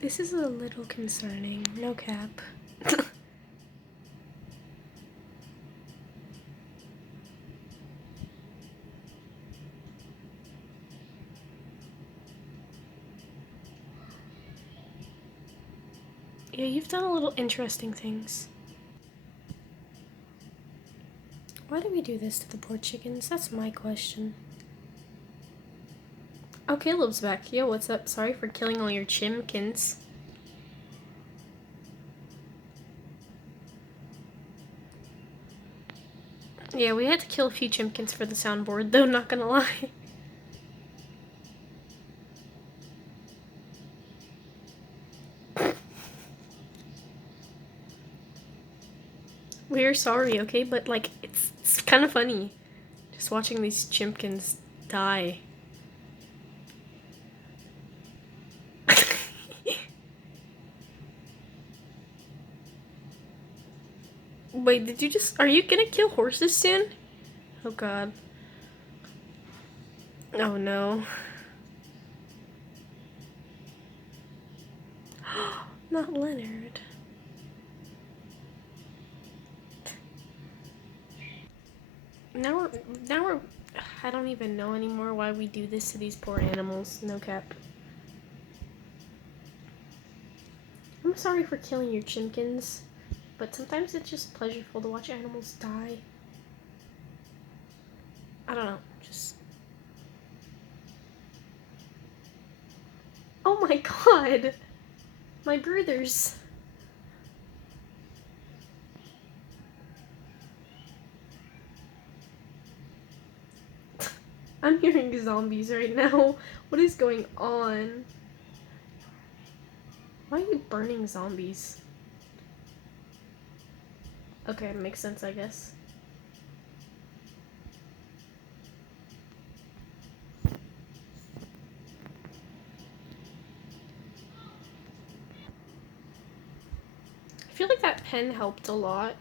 This is a little concerning, no cap. Yeah, you've done a little interesting things. Why do we do this to the poor chickens? That's my question. Oh, Caleb's back. Yo, what's up? Sorry for killing all your chimkins. Yeah, we had to kill a few chimkins for the soundboard, though, not gonna lie. We're sorry, okay? But, like, it's kind of funny. Just watching these chimkins die. Wait, did you just... Are you gonna kill horses soon? Oh, God. Oh, no. Not Leonard. Now we're... I don't even know anymore why we do this to these poor animals. No cap. I'm sorry for killing your chimkins, but sometimes it's just pleasurable to watch animals die. I don't know, just... Oh my god! My brothers! I'm hearing zombies right now. What is going on? Why are you burning zombies? Okay, it makes sense, I guess. I feel like that pen helped a lot.